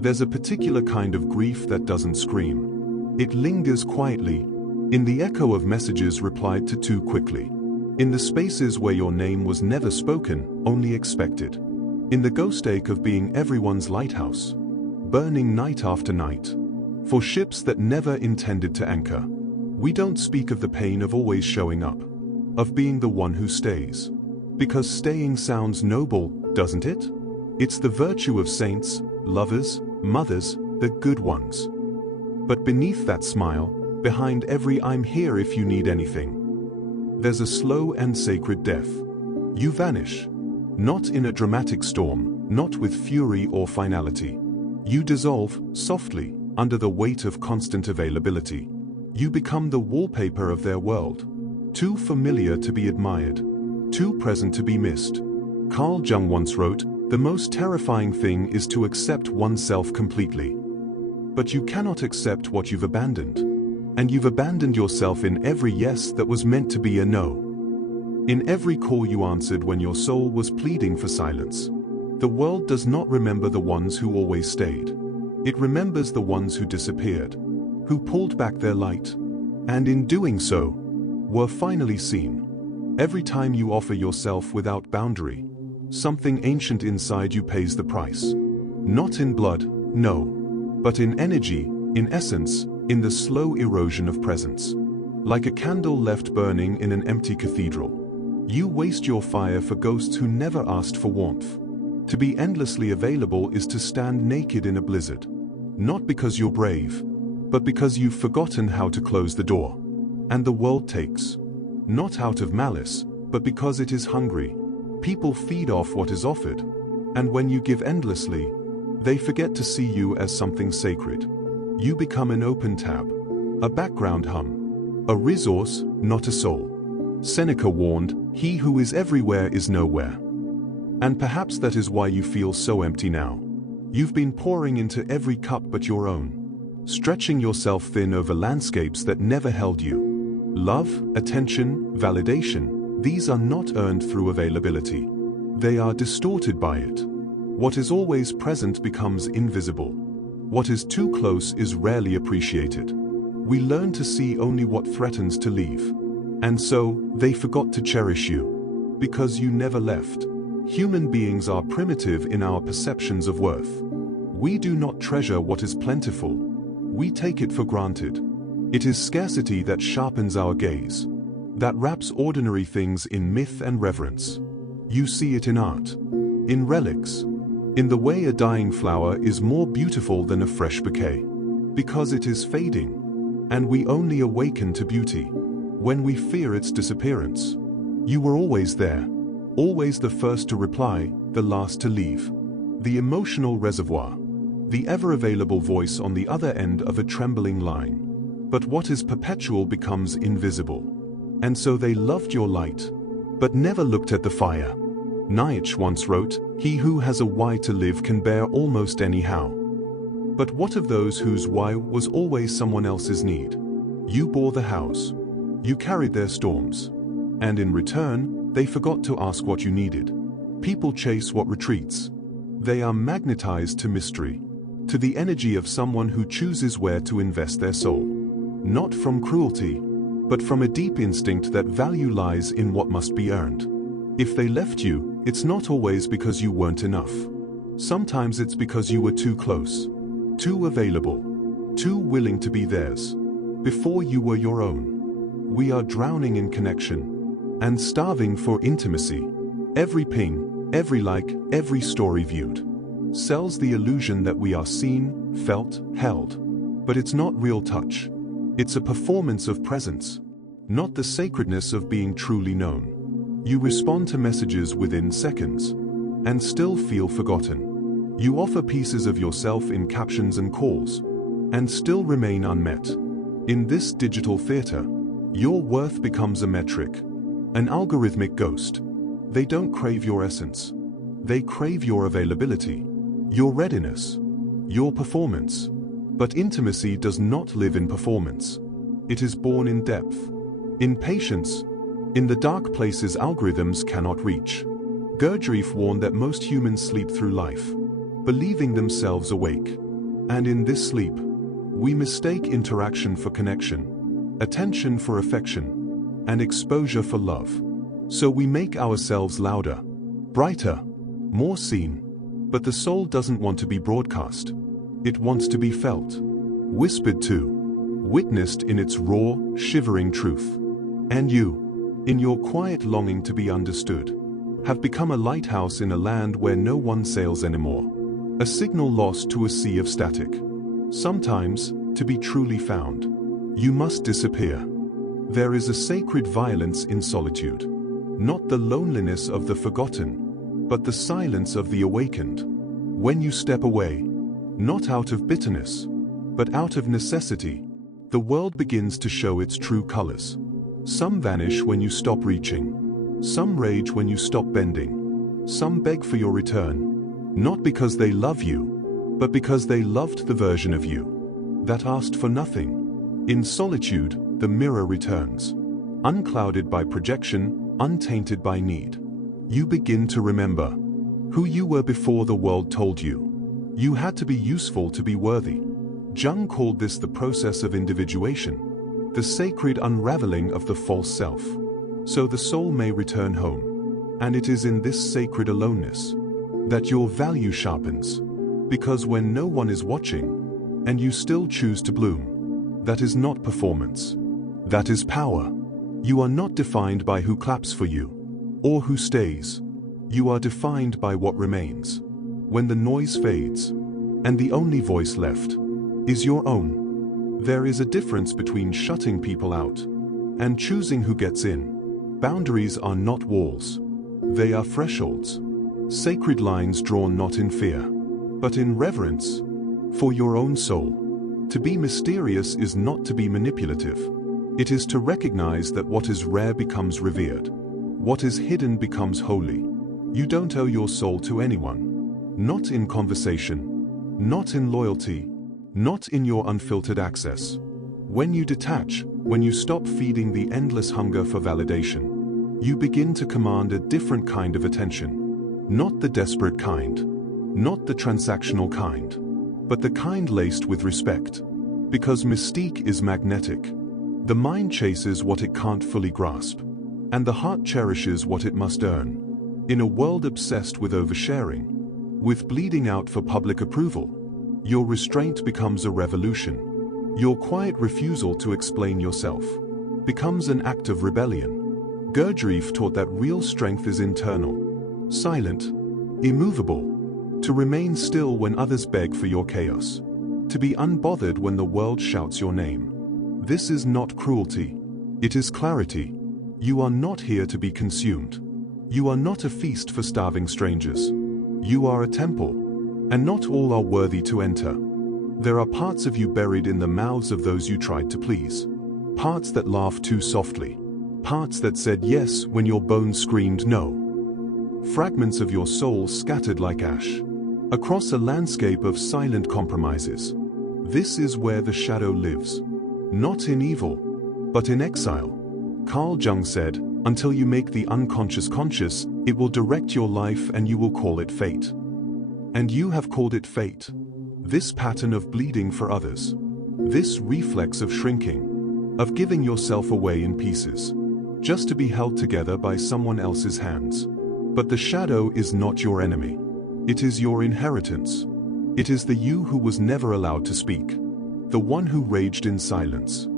There's a particular kind of grief that doesn't scream. It lingers quietly, in the echo of messages replied to too quickly. In the spaces where your name was never spoken, only expected. In the ghost ache of being everyone's lighthouse, burning night after night, for ships that never intended to anchor. We don't speak of the pain of always showing up, of being the one who stays. Because staying sounds noble, doesn't it? It's the virtue of saints, lovers, mothers, the good ones. But beneath that smile, behind every "I'm here if you need anything," there's a slow and sacred death. You vanish. Not in a dramatic storm, not with fury or finality. You dissolve, softly, under the weight of constant availability. You become the wallpaper of their world. Too familiar to be admired. Too present to be missed. Carl Jung once wrote, "The most terrifying thing is to accept oneself completely." But you cannot accept what you've abandoned. And you've abandoned yourself in every yes that was meant to be a no. In every call you answered when your soul was pleading for silence. The world does not remember the ones who always stayed. It remembers the ones who disappeared, who pulled back their light, and in doing so, were finally seen. Every time you offer yourself without boundary, something ancient inside you pays the price. Not in blood, no, but in energy, in essence, in the slow erosion of presence. Like a candle left burning in an empty cathedral. You waste your fire for ghosts who never asked for warmth. To be endlessly available is to stand naked in a blizzard. Not because you're brave, but because you've forgotten how to close the door. And the world takes. Not out of malice, but because it is hungry. People feed off what is offered. And when you give endlessly, they forget to see you as something sacred. You become an open tab, a background hum, a resource, not a soul. Seneca warned, "He who is everywhere is nowhere." And perhaps that is why you feel so empty now. You've been pouring into every cup but your own, stretching yourself thin over landscapes that never held you. Love, attention, validation, these are not earned through availability. They are distorted by it. What is always present becomes invisible. What is too close is rarely appreciated. We learn to see only what threatens to leave. And so, they forgot to cherish you. Because you never left. Human beings are primitive in our perceptions of worth. We do not treasure what is plentiful. We take it for granted. It is scarcity that sharpens our gaze. That wraps ordinary things in myth and reverence. You see it in art. In relics. In the way a dying flower is more beautiful than a fresh bouquet. Because it is fading. And we only awaken to beauty when we fear its disappearance. You were always there. Always the first to reply, the last to leave. The emotional reservoir. The ever-available voice on the other end of a trembling line. But what is perpetual becomes invisible. And so they loved your light, but never looked at the fire. Nietzsche once wrote, "He who has a why to live can bear almost any how." But what of those whose why was always someone else's need? You bore the hows. You carried their storms. And in return, they forgot to ask what you needed. People chase what retreats. They are magnetized to mystery, to the energy of someone who chooses where to invest their soul. Not from cruelty, but from a deep instinct that value lies in what must be earned. If they left you, it's not always because you weren't enough. Sometimes it's because you were too close, too available, too willing to be theirs, before you were your own. We are drowning in connection, and starving for intimacy. Every ping, every like, every story viewed, sells the illusion that we are seen, felt, held. But it's not real touch. It's a performance of presence, not the sacredness of being truly known. You respond to messages within seconds, and still feel forgotten. You offer pieces of yourself in captions and calls, and still remain unmet. In this digital theater, your worth becomes a metric, an algorithmic ghost. They don't crave your essence. They crave your availability, your readiness, your performance. But intimacy does not live in performance. It is born in depth, in patience, in the dark places algorithms cannot reach. Gurdjieff warned that most humans sleep through life, believing themselves awake. And in this sleep, we mistake interaction for connection, attention for affection, and exposure for love. So we make ourselves louder, brighter, more seen, but the soul doesn't want to be broadcast. It wants to be felt, whispered to, witnessed in its raw, shivering truth. And you, in your quiet longing to be understood, have become a lighthouse in a land where no one sails anymore, a signal lost to a sea of static. Sometimes, to be truly found, you must disappear. There is a sacred violence in solitude, not the loneliness of the forgotten, but the silence of the awakened. When you step away, not out of bitterness, but out of necessity, the world begins to show its true colors. Some vanish when you stop reaching. Some rage when you stop bending. Some beg for your return, not because they love you, but because they loved the version of you that asked for nothing. In solitude, the mirror returns, unclouded by projection, untainted by need. You begin to remember who you were before the world told you. You had to be useful to be worthy. Jung called this the process of individuation, the sacred unraveling of the false self, so the soul may return home. And it is in this sacred aloneness that your value sharpens, because when no one is watching, and you still choose to bloom, that is not performance. That is power. You are not defined by who claps for you, or who stays. You are defined by what remains. When the noise fades, and the only voice left is your own. There is a difference between shutting people out and choosing who gets in. Boundaries are not walls. They are thresholds. Sacred lines drawn not in fear, but in reverence for your own soul. To be mysterious is not to be manipulative. It is to recognize that what is rare becomes revered. What is hidden becomes holy. You don't owe your soul to anyone. Not in conversation, not in loyalty, not in your unfiltered access. When you detach, when you stop feeding the endless hunger for validation, you begin to command a different kind of attention. Not the desperate kind, not the transactional kind, but the kind laced with respect. Because mystique is magnetic. The mind chases what it can't fully grasp, and the heart cherishes what it must earn. In a world obsessed with oversharing, with bleeding out for public approval, your restraint becomes a revolution. Your quiet refusal to explain yourself becomes an act of rebellion. Gurdjieff taught that real strength is internal, silent, immovable, to remain still when others beg for your chaos, to be unbothered when the world shouts your name. This is not cruelty, it is clarity. You are not here to be consumed. You are not a feast for starving strangers. You are a temple, and not all are worthy to enter. There are parts of you buried in the mouths of those you tried to please. Parts that laughed too softly. Parts that said yes when your bones screamed no. Fragments of your soul scattered like ash, across a landscape of silent compromises. This is where the shadow lives. Not in evil, but in exile. Carl Jung said, until you make the unconscious conscious, it will direct your life and you will call it fate. And you have called it fate. This pattern of bleeding for others. This reflex of shrinking, of giving yourself away in pieces, just to be held together by someone else's hands. But the shadow is not your enemy. It is your inheritance. It is the you who was never allowed to speak. The one who raged in silence.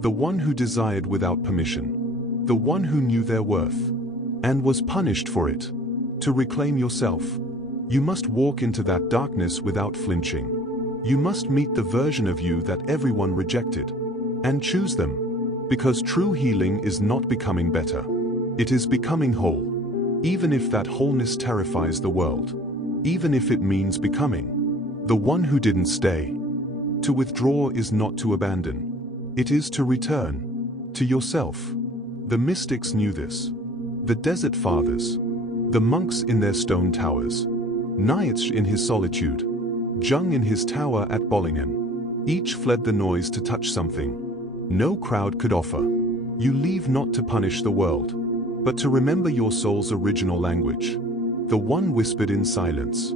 The one who desired without permission. The one who knew their worth and was punished for it. To reclaim yourself, you must walk into that darkness without flinching. You must meet the version of you that everyone rejected and choose them, because true healing is not becoming better. It is becoming whole, even if that wholeness terrifies the world, even if it means becoming the one who didn't stay. To withdraw is not to abandon. It is to return to yourself. The mystics knew this. The desert fathers, the monks in their stone towers, Nietzsche in his solitude, Jung in his tower at Bollingen. Each fled the noise to touch something no crowd could offer. You leave not to punish the world, but to remember your soul's original language. The one whispered in silence.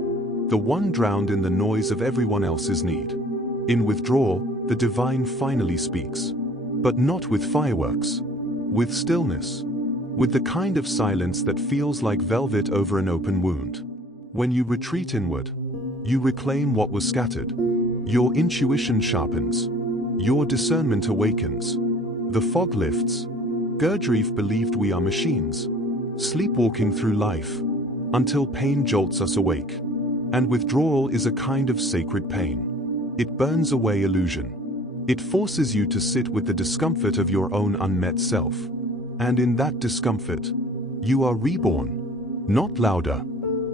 The one drowned in the noise of everyone else's need. In withdrawal, the divine finally speaks. But not with fireworks. With stillness. With the kind of silence that feels like velvet over an open wound. When you retreat inward, you reclaim what was scattered. Your intuition sharpens. Your discernment awakens. The fog lifts. Gurdjieff believed we are machines, sleepwalking through life, until pain jolts us awake. And withdrawal is a kind of sacred pain. It burns away illusion. It forces you to sit with the discomfort of your own unmet self. And in that discomfort, you are reborn. Not louder,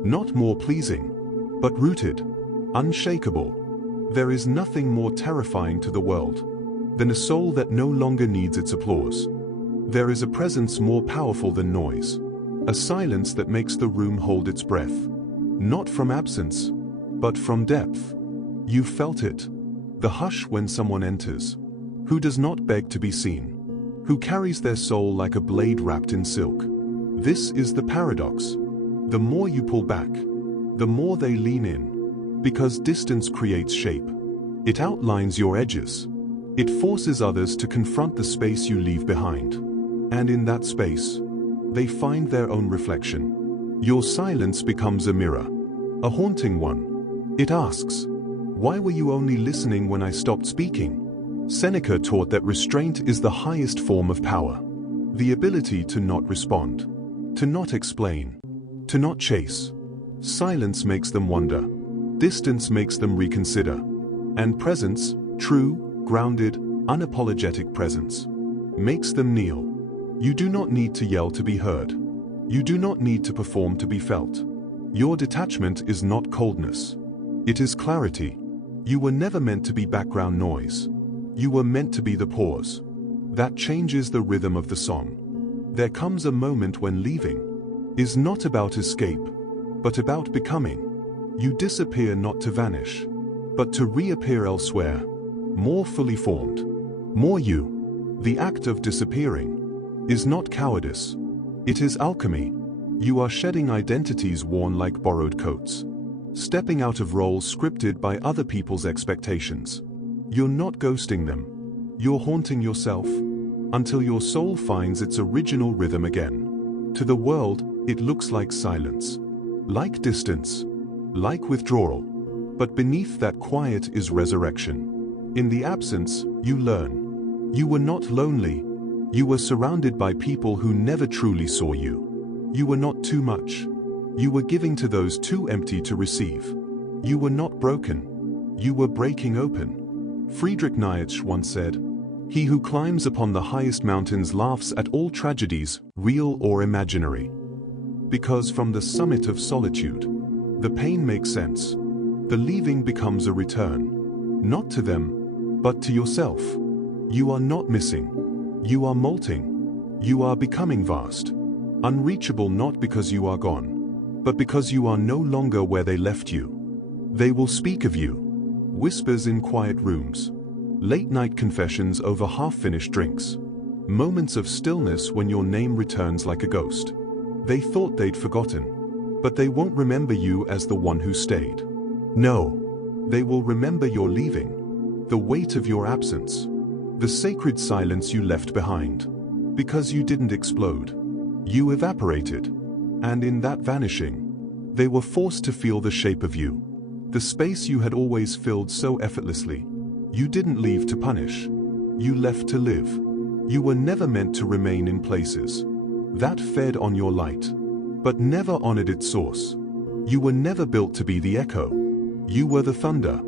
not more pleasing, but rooted, unshakable. There is nothing more terrifying to the world than a soul that no longer needs its applause. There is a presence more powerful than noise, a silence that makes the room hold its breath. Not from absence, but from depth. You felt it. The hush when someone enters, who does not beg to be seen, who carries their soul like a blade wrapped in silk. This is the paradox. The more you pull back, the more they lean in, because distance creates shape. It outlines your edges. It forces others to confront the space you leave behind. And in that space, they find their own reflection. Your silence becomes a mirror, a haunting one. It asks, why were you only listening when I stopped speaking? Seneca taught that restraint is the highest form of power. The ability to not respond, to not explain, to not chase. Silence makes them wonder. Distance makes them reconsider. And presence, true, grounded, unapologetic presence, makes them kneel. You do not need to yell to be heard. You do not need to perform to be felt. Your detachment is not coldness. It is clarity. You were never meant to be background noise. You were meant to be the pause. That changes the rhythm of the song. There comes a moment when leaving is not about escape, but about becoming. You disappear not to vanish, but to reappear elsewhere, more fully formed, more you. The act of disappearing is not cowardice. It is alchemy. You are shedding identities worn like borrowed coats, stepping out of roles scripted by other people's expectations. You're not ghosting them. You're haunting yourself until your soul finds its original rhythm again. To the world, it looks like silence, like distance, like withdrawal. But beneath that quiet is resurrection. In the absence, you learn. You were not lonely. You were surrounded by people who never truly saw you. You were not too much. You were giving to those too empty to receive. You were not broken. You were breaking open. Friedrich Nietzsche once said, "He who climbs upon the highest mountains laughs at all tragedies, real or imaginary." Because from the summit of solitude, the pain makes sense. The leaving becomes a return, not to them, but to yourself. You are not missing. You are molting. You are becoming vast. Unreachable not because you are gone, but because you are no longer where they left you. They will speak of you. Whispers in quiet rooms. Late-night confessions over half-finished drinks. Moments of stillness when your name returns like a ghost. They thought they'd forgotten, but they won't remember you as the one who stayed. No, they will remember your leaving, the weight of your absence, the sacred silence you left behind. Because you didn't explode. You evaporated. And in that vanishing, they were forced to feel the shape of you. The space you had always filled so effortlessly. You didn't leave to punish. You left to live. You were never meant to remain in places that fed on your light, but never honored its source. You were never built to be the echo. You were the thunder.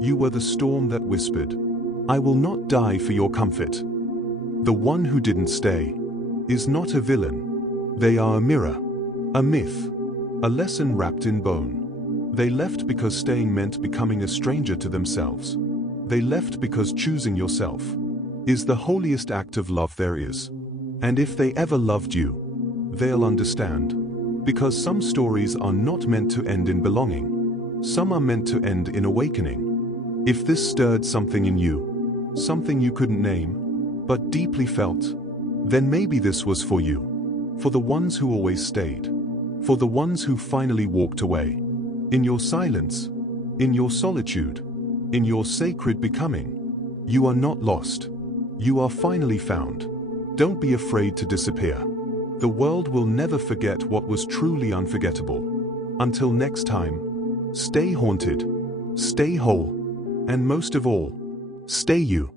You were the storm that whispered, "I will not die for your comfort." The one who didn't stay is not a villain. They are a mirror, a myth, a lesson wrapped in bone. They left because staying meant becoming a stranger to themselves. They left because choosing yourself is the holiest act of love there is. And if they ever loved you, they'll understand. Because some stories are not meant to end in belonging. Some are meant to end in awakening. If this stirred something in you, something you couldn't name, but deeply felt, then maybe this was for you. For the ones who always stayed. For the ones who finally walked away. In your silence, in your solitude, In your sacred becoming, you are not lost. You are finally found. Don't be afraid to disappear. The world will never forget what was truly unforgettable. Until next time, stay haunted, stay whole, and most of all, stay you.